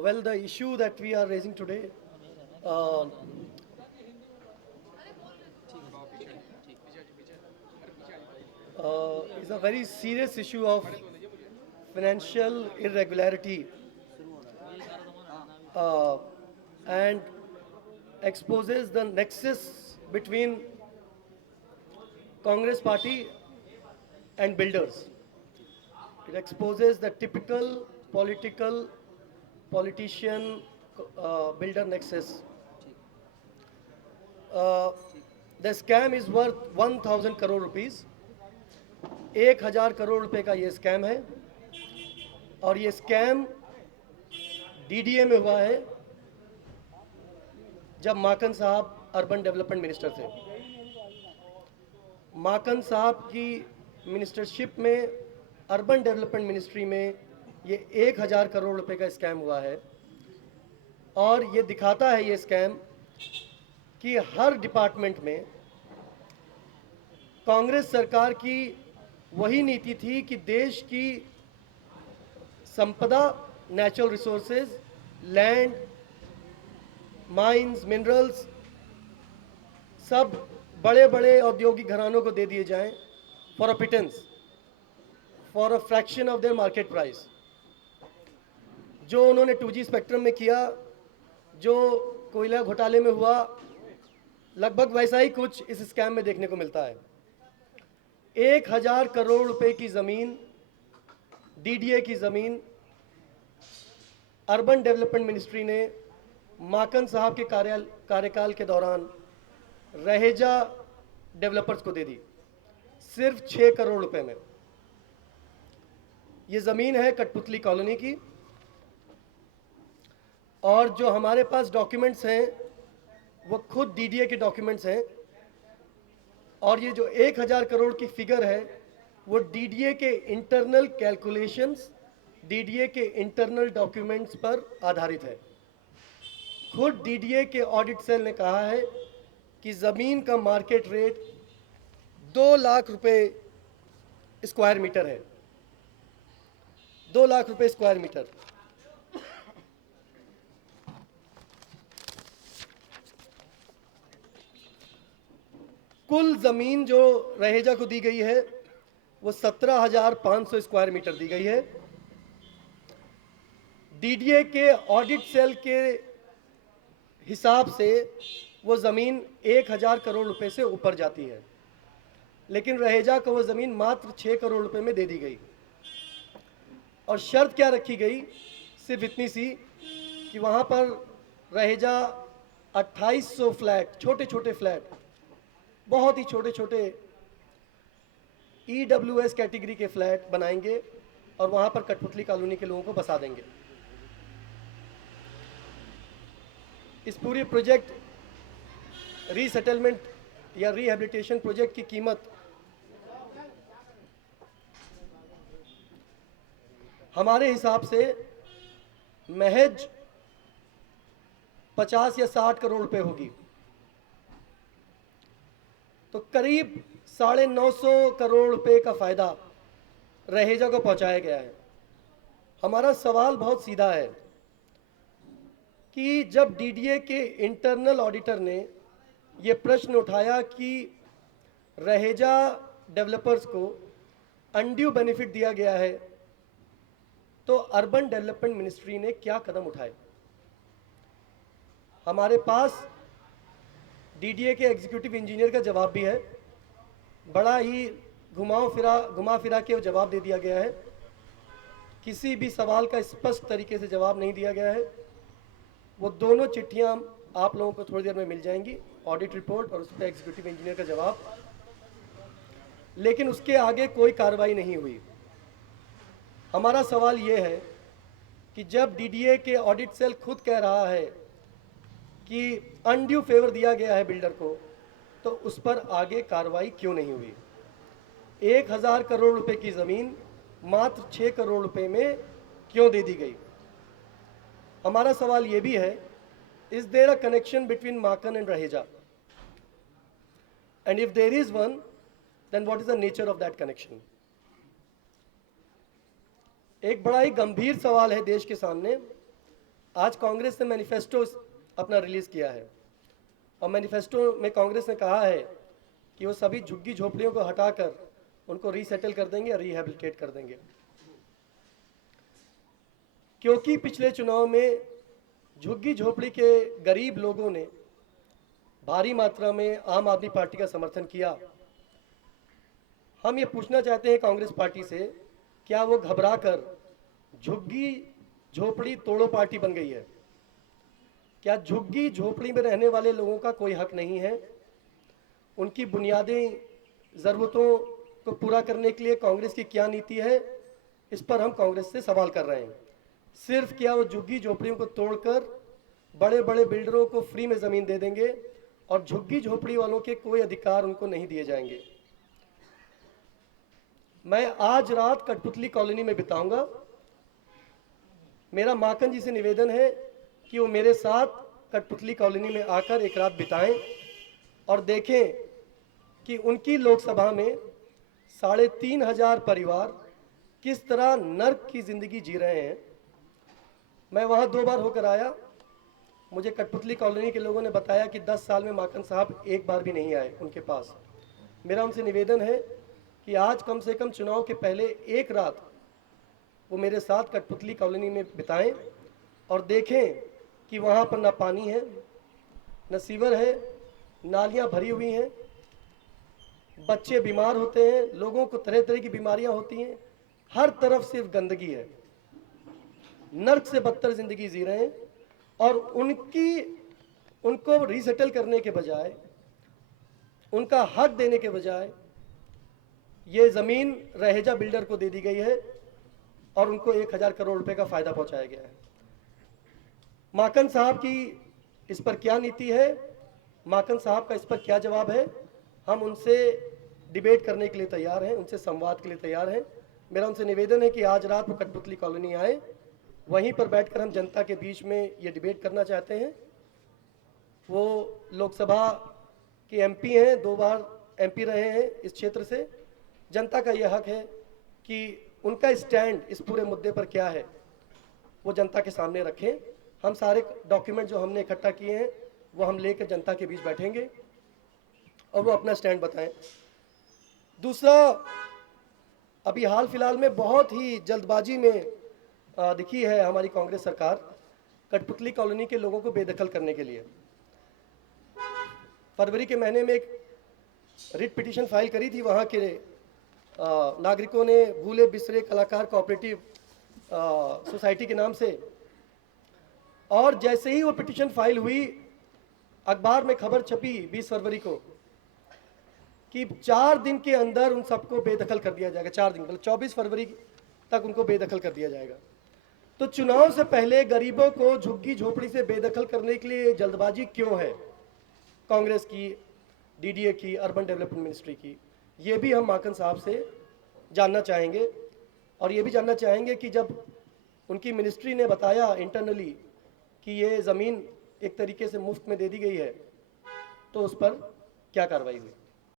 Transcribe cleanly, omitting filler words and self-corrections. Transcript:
Well, the issue that we are raising today uh, is a very serious issue of financial irregularity uh, and exposes the nexus between Congress party and builders. It exposes the typical politician builder nexus. Uh, the scam is worth 1,000 crore rupees. 1,000 crore रुपए का ये scam है और ये scam DDA में हुआ है जब माकन साहब अर्बन डेवलपमेंट मिनिस्टर थे। माकन साहब की मिनिस्टरशिप में अर्बन डेवलपमेंट मिनिस्ट्री में ये 1,000 करोड़ रुपए का स्कैम हुआ है और ये दिखाता है ये स्कैम कि हर डिपार्टमेंट में कांग्रेस सरकार की वही नीति थी कि देश की संपदा, natural resources, land, mines, minerals सब बड़े बड़े औद्योगिक घरानों को दे दिए जाएं for a pittance, for a fraction of their market price. जो उन्होंने 2G स्पेक्ट्रम में किया, जो कोयला घोटाले में हुआ, लगभग वैसा ही कुछ इस स्कैम में देखने को मिलता है। 1,000 करोड़ रुपए की ज़मीन, डीडीए की ज़मीन अर्बन डेवलपमेंट मिनिस्ट्री ने माकन साहब के कार्यकाल के दौरान रहेजा डेवलपर्स को दे दी, सिर्फ 6 करोड़ रुपए में। ये ज़मीन है कठपुतली कॉलोनी की और जो हमारे पास डॉक्यूमेंट्स हैं वो खुद डीडीए के डॉक्यूमेंट्स हैं और ये जो 1,000 करोड़ की फिगर है वो डीडीए के इंटरनल कैलकुलेशंस, डीडीए के इंटरनल डॉक्यूमेंट्स पर आधारित है। खुद डीडीए के ऑडिट सेल ने कहा है कि ज़मीन का मार्केट रेट 2 लाख रुपए स्क्वायर मीटर है। 2 लाख रुपए स्क्वायर मीटर। कुल ज़मीन जो रहेजा को दी गई है वो 17,500 स्क्वायर मीटर दी गई है। डीडीए के ऑडिट सेल के हिसाब से वो ज़मीन 1,000 करोड़ रुपए से ऊपर जाती है, लेकिन रहेजा को वो ज़मीन मात्र 6 करोड़ रुपए में दे दी गई। और शर्त क्या रखी गई? सिर्फ इतनी सी कि वहाँ पर रहेजा 2,800 फ्लैट, छोटे छोटे फ्लैट, बहुत ही छोटे छोटे EWS कैटेगरी के फ्लैट बनाएंगे और वहाँ पर कठपुतली कॉलोनी के लोगों को बसा देंगे। इस पूरी प्रोजेक्ट रीसेटलमेंट या रिहेबिलिटेशन प्रोजेक्ट की कीमत हमारे हिसाब से महज 50 या 60 करोड़ रुपए होगी। तो करीब 950 करोड़ रुपए का फायदा रहेजा को पहुंचाया गया है। हमारा सवाल बहुत सीधा है कि जब डीडीए के इंटरनल ऑडिटर ने यह प्रश्न उठाया कि रहेजा डेवलपर्स को अनड्यू बेनिफिट दिया गया है, तो अर्बन डेवलपमेंट मिनिस्ट्री ने क्या कदम उठाए? हमारे पास डीडीए के एग्जीक्यूटिव इंजीनियर का जवाब भी है। बड़ा ही घुमा फिरा के जवाब दे दिया गया है। किसी भी सवाल का स्पष्ट तरीके से जवाब नहीं दिया गया है। वो दोनों चिट्ठियां आप लोगों को थोड़ी देर में मिल जाएंगी, ऑडिट रिपोर्ट और उस पर एग्जीक्यूटिव इंजीनियर का जवाब, लेकिन उसके आगे कोई कार्रवाई नहीं हुई। हमारा सवाल ये है कि जब डीडीए के ऑडिट सेल खुद कह रहा है कि अनड्यू फेवर दिया गया है बिल्डर को, तो उस पर आगे कार्रवाई क्यों नहीं हुई? 1,000 करोड़ रुपए की ज़मीन मात्र 6 करोड़ रुपए में क्यों दे दी गई? हमारा सवाल ये भी है, is there a connection between Maken and Raheja? And if there is one, then what is the nature of that connection? एक बड़ा ही गंभीर सवाल है देश के सामने। आज कांग्रेस ने मैनिफेस्टो अपना रिलीज़ किया है और मैनिफेस्टो में कांग्रेस ने कहा है कि वो सभी झुग्गी झोपड़ियों को हटाकर उनको रीसेटल कर देंगे और रिहेबिलिटेट कर देंगे। क्योंकि पिछले चुनाव में झुग्गी झोपड़ी के गरीब लोगों ने भारी मात्रा में आम आदमी पार्टी का समर्थन किया। हम ये पूछना चाहते हैं कांग्रेस पार्टी से, क्या वो घबराकर झुग्गी झोपड़ी तोड़ो पार्टी बन गई है? क्या झुग्गी झोपड़ी में रहने वाले लोगों का कोई हक नहीं है? उनकी बुनियादी ज़रूरतों को पूरा करने के लिए कांग्रेस की क्या नीति है? इस पर हम कांग्रेस से सवाल कर रहे हैं। सिर्फ क्या वो झुग्गी झोपड़ियों को तोड़कर बड़े बड़े बिल्डरों को फ्री में ज़मीन दे देंगे और झुग्गी झोपड़ी वालों के कोई अधिकार उनको नहीं दिए जाएंगे? मैं आज रात कठपुतली कॉलोनी में बिताऊंगा। मेरा माकन जी से निवेदन है कि वो मेरे साथ कठपुतली कॉलोनी में आकर एक रात बिताएं और देखें कि उनकी लोकसभा में 3,500 परिवार किस तरह नर्क की ज़िंदगी जी रहे हैं। मैं वहाँ 2 बार होकर आया। मुझे कठपुतली कॉलोनी के लोगों ने बताया कि 10 साल में माकन साहब एक बार भी नहीं आए उनके पास। मेरा उनसे निवेदन है कि आज कम से कम चुनाव के पहले एक रात वो मेरे साथ कठपुतली कॉलोनी में बिताएं और देखें कि वहाँ पर ना पानी है, न सीवर है, नालियाँ भरी हुई हैं, बच्चे बीमार होते हैं, लोगों को तरह तरह की बीमारियाँ होती हैं, हर तरफ सिर्फ गंदगी है, नर्क से बदतर ज़िंदगी जी रहे हैं। और उनको रीसेटल करने के बजाय, उनका हक देने के बजाय ये ज़मीन रहेजा बिल्डर को दे दी गई है और उनको 1,000 करोड़ रुपए का फ़ायदा पहुंचाया गया है। माकन साहब की इस पर क्या नीति है, माकन साहब का इस पर क्या जवाब है? हम उनसे डिबेट करने के लिए तैयार हैं, उनसे संवाद के लिए तैयार हैं। मेरा उनसे निवेदन है कि आज रात वो कठपुतली कॉलोनी आए, वहीं पर बैठकर हम जनता के बीच में ये डिबेट करना चाहते हैं। वो लोकसभा के एमपी हैं, 2 बार एमपी रहे हैं इस क्षेत्र से। जनता का यह हक है कि उनका स्टैंड इस पूरे मुद्दे पर क्या है वो जनता के सामने रखें। हम सारे डॉक्यूमेंट जो हमने इकट्ठा किए हैं वो हम लेकर जनता के बीच बैठेंगे और वो अपना स्टैंड बताएं। दूसरा, अभी हाल फिलहाल में बहुत ही जल्दबाजी में दिखी है हमारी कांग्रेस सरकार कठपुतली कॉलोनी के लोगों को बेदखल करने के लिए। फरवरी के महीने में एक रिट पिटीशन फाइल करी थी वहाँ के नागरिकों ने, भूले बिसरे कलाकार कोऑपरेटिव सोसाइटी के नाम से। और जैसे ही वो पिटीशन फाइल हुई, अखबार में खबर छपी 20 फरवरी को कि 4 दिन के अंदर उन सबको बेदखल कर दिया जाएगा। 4 दिन, मतलब 24 फरवरी तक उनको बेदखल कर दिया जाएगा। तो चुनाव से पहले गरीबों को झुग्गी झोपड़ी से बेदखल करने के लिए जल्दबाजी क्यों है कांग्रेस की, डीडीए की, अर्बन डेवलपमेंट मिनिस्ट्री की? ये भी हम माकन साहब से जानना चाहेंगे। और ये भी जानना चाहेंगे कि जब उनकी मिनिस्ट्री ने बताया इंटरनली कि ये ज़मीन एक तरीके से मुफ्त में दे दी गई है, तो उस पर क्या कार्रवाई हुई?